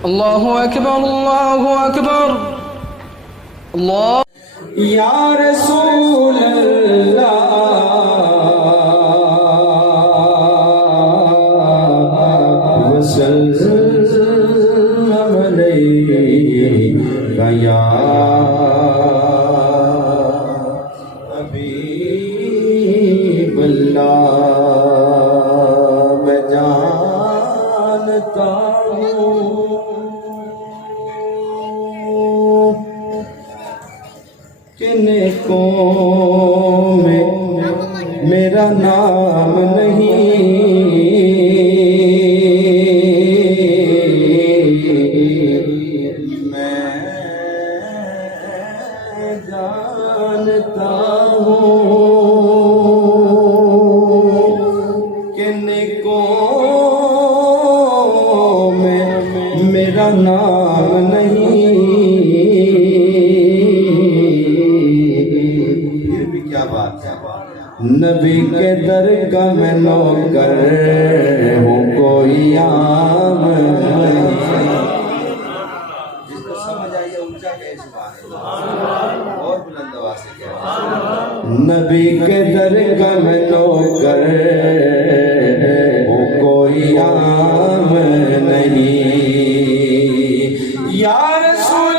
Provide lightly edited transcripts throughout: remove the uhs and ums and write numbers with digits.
अल्लाहु अकबर अल्लाह। या रसूल अल्लाह वसल्लम अलैका या हबीब अल्लाह। मैं जानता नेकों में मेरा नाम नहीं, मैं जानता हूँ कि नेकों में मेरा नाम नहीं। नबी के दर का मैं नौकर हूँ, कोई आम नहीं। जिसको समझ आई है ऊंचा कहे सुभान अल्लाह और बुलंद आवाज से कहे। नबी के दर का मैं नौकर हूँ, कोई आम नहीं। या रसूल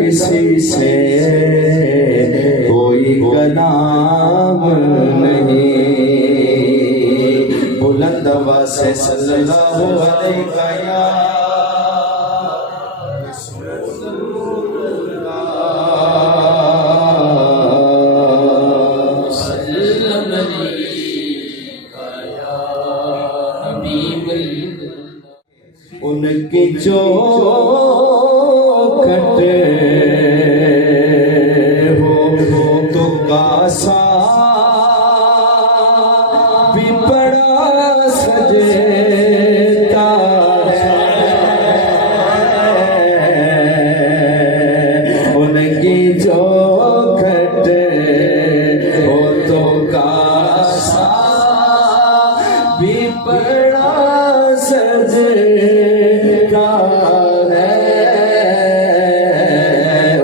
किसी से कोई कलाम नहीं। बुलंद आवाज से सल्लल्लाहु अलैहि वसल्लम। उनकी जो खटे हो तो कासा भी बड़ा सजेता है। उनकी जो खटे हो तो कासा भी बड़ा सजेता है।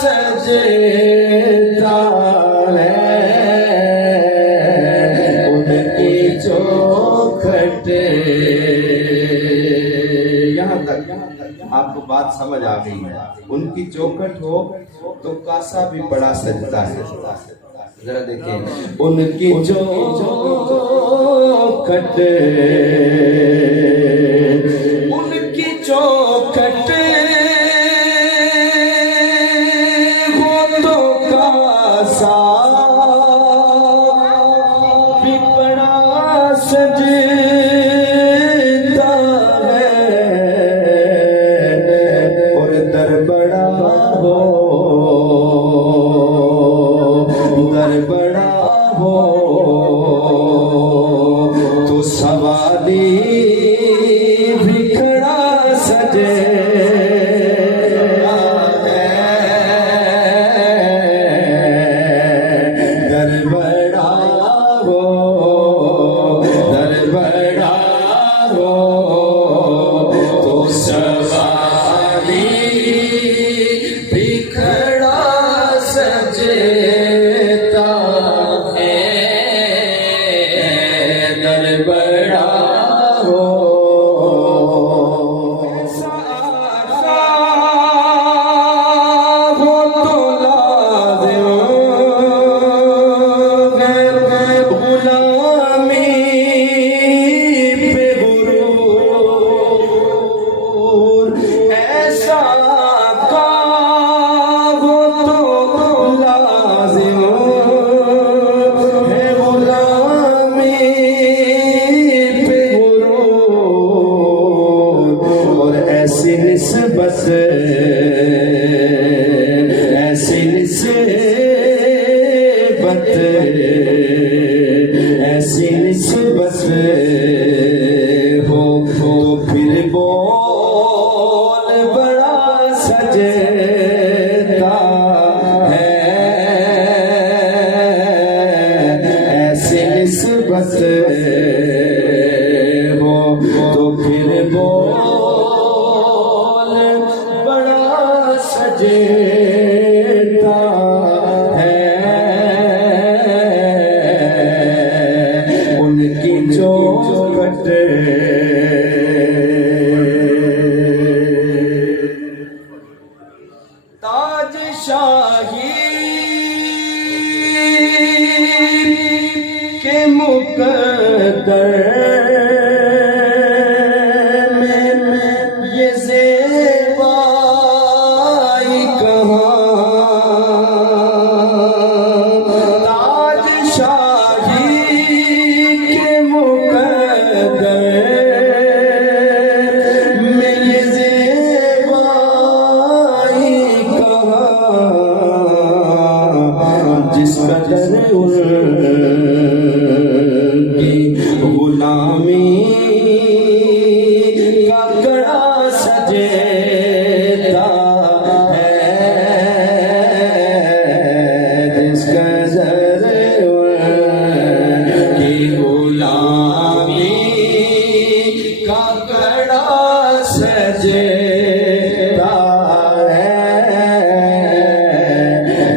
सजता है उनकी चौखट। यहाँ तक आपको बात समझ आ गई है। उनकी चौखट हो तो कासा भी बड़ा सजता है। जरा देखिए, उनकी चौखट, उनकी चौखट भी बड़ा सजता है। और दर बड़ा हो, दर बड़ा हो तो सवारी भी खड़ा सज निस्बत ऐसी निस्बत हो तो फिर बोल बड़ा सजता है। ऐसी निस्बत हो तो फिर बोल बड़ा सजता है। उनकी चौखट ताज शाही के मुकद्दर में ये ज़ेबाई कहाँ। ताज शाही के मुकद्दर में ये ज़ेबाई कहाँ। जिस कदर उनकी गुलामी का कड़ा सजेता है। जिस कदर उनकी गुलामी का कड़ा सजेता है।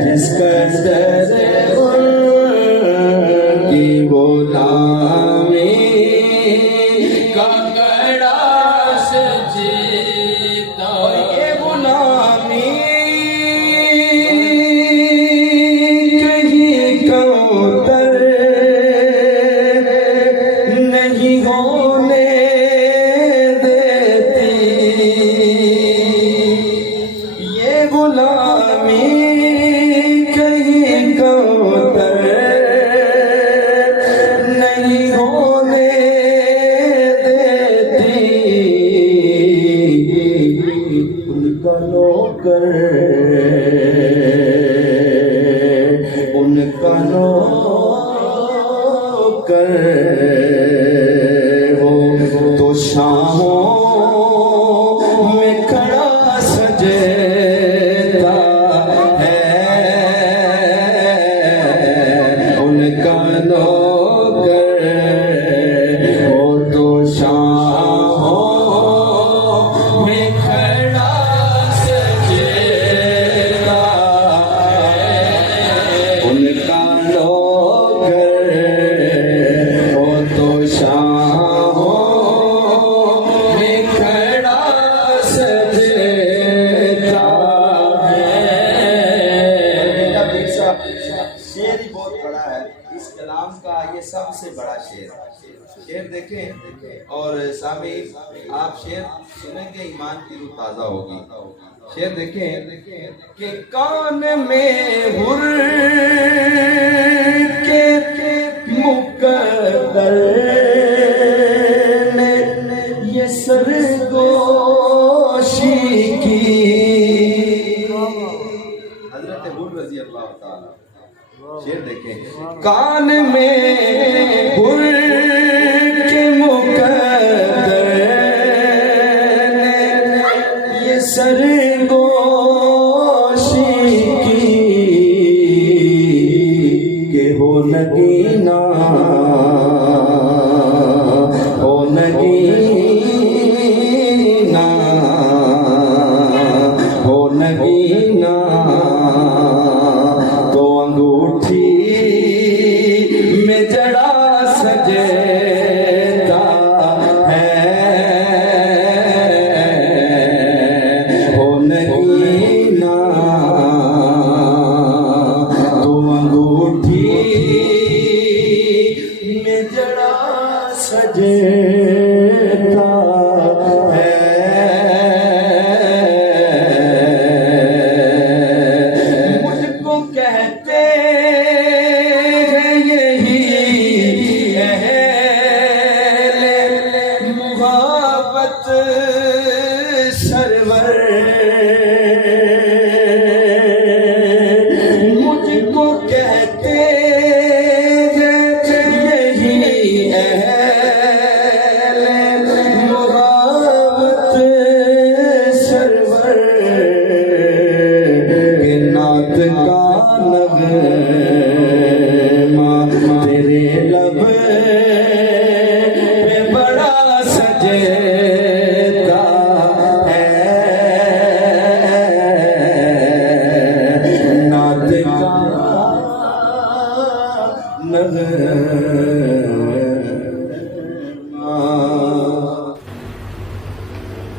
जिस कदर उनकी गुलामी का कड़ा सजेता। और ये गुलामी कहीं कौतर नहीं होने देती। ये गुलामी कहीं कौतर नहीं होने देती। उनका नौकर उनका नौकर हो तो शाहों में खड़ा सजता है। उनका नौकर हो तो शाहों में खड़ा सजता है। उनका नौकर हो तो शाहों में खड़ा सजता है। शेर ही बहुत बड़ा है इस कलाम का, ये सबसे बड़ा शेर। शेर देखें और सामी आप शेर सुनेंगे ईमान की रूह ताजा होगी। शेर देखें कि कान में हुर के मुकद्दर ने ये सरगोशी की। हजरत हुर रज़ी अल्लाह ताला शेर देखें। कान में हुर के मुकद्दर ने ये सरगोशी की के हो नगीना हो नगीना हो नगीना तो अंगूठी में जड़ा सजे